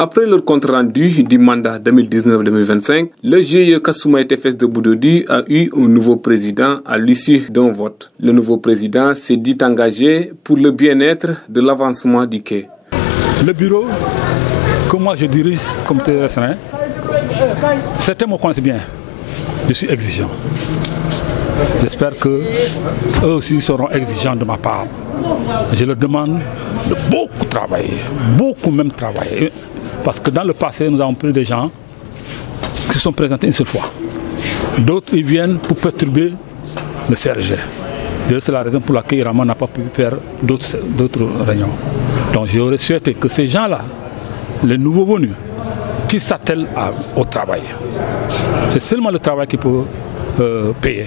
Après le compte rendu du mandat 2019-2025, le GIE Kasumai TFS de Boudoudi a eu un nouveau président à l'issue d'un vote. Le nouveau président s'est dit engagé pour le bien-être de l'avancement du quai. Le bureau que moi je dirige comme restreint, certains me connaissent bien. Je suis exigeant. J'espère qu'eux aussi seront exigeants de ma part. Je leur demande de beaucoup travailler, beaucoup même travailler. Parce que dans le passé, nous avons pris des gens qui se sont présentés une seule fois. D'autres, ils viennent pour perturber le CRG. C'est la raison pour laquelle Irama n'a pas pu faire d'autres réunions. Donc j'aurais souhaité que ces gens-là, les nouveaux venus, qui s'attellent au travail. C'est seulement le travail qui peut payer.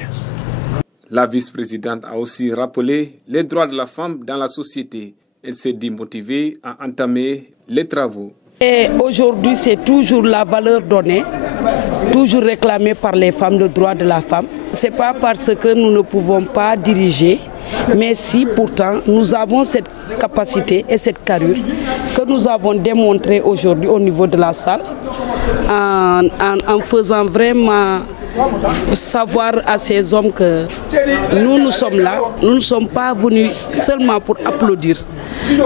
La vice-présidente a aussi rappelé les droits de la femme dans la société. Elle s'est dit motivée à entamer les travaux. Aujourd'hui, c'est toujours la valeur donnée, toujours réclamée par les femmes, le droit de la femme. Ce n'est pas parce que nous ne pouvons pas diriger, mais si pourtant nous avons cette capacité et cette carrure que nous avons démontré aujourd'hui au niveau de la salle, en faisant vraiment savoir à ces hommes que nous sommes là, nous ne sommes pas venus seulement pour applaudir,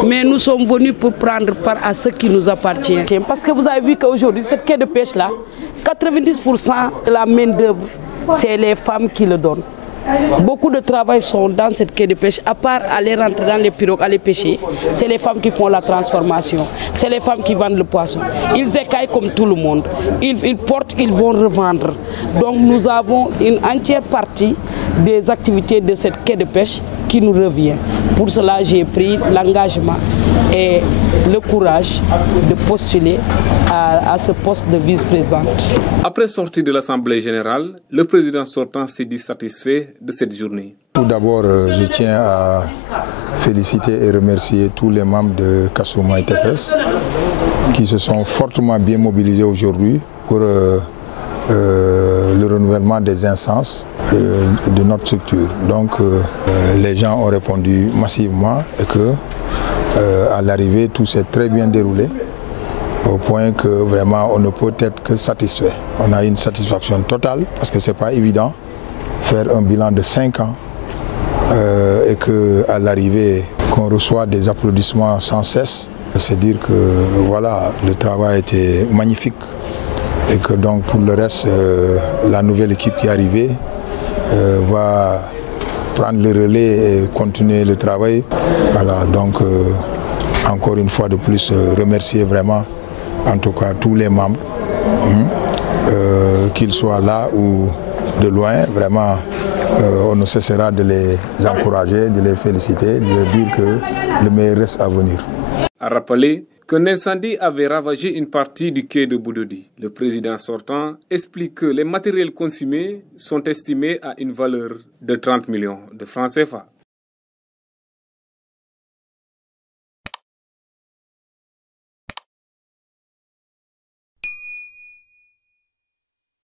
mais nous sommes venus pour prendre part à ce qui nous appartient. Parce que vous avez vu qu'aujourd'hui, cette quai de pêche-là, 90% de la main-d'œuvre, c'est les femmes qui le donnent. Beaucoup de travail sont dans cette quai de pêche, à part aller rentrer dans les pirogues, aller pêcher. C'est les femmes qui font la transformation, c'est les femmes qui vendent le poisson. Ils écaillent comme tout le monde, ils portent, ils vont revendre. Donc nous avons une entière partie des activités de cette quai de pêche qui nous revient. Pour cela, j'ai pris l'engagement et le courage de postuler à ce poste de vice-présidente. Après sortie de l'Assemblée générale, le président sortant s'est dit satisfait de cette journée. Tout d'abord, je tiens à féliciter et remercier tous les membres de Kasumai TFS qui se sont fortement bien mobilisés aujourd'hui pour le renouvellement des instances de notre structure. Donc les gens ont répondu massivement et que à l'arrivée tout s'est très bien déroulé au point que vraiment on ne peut être que satisfait. On a une satisfaction totale parce que ce n'est pas évident faire un bilan de 5 ans et qu'à l'arrivée qu'on reçoit des applaudissements sans cesse. C'est dire que voilà, le travail était magnifique et que donc pour le reste, la nouvelle équipe qui est arrivée va prendre le relais et continuer le travail. Voilà, donc encore une fois de plus, remercier vraiment en tout cas tous les membres, qu'ils soient là ou de loin, vraiment on ne cessera de les encourager, de les féliciter, de leur dire que le meilleur reste à venir. À rappeler qu'un incendie avait ravagé une partie du quai de Boudoudi. Le président sortant explique que les matériels consumés sont estimés à une valeur de 30 millions de francs CFA.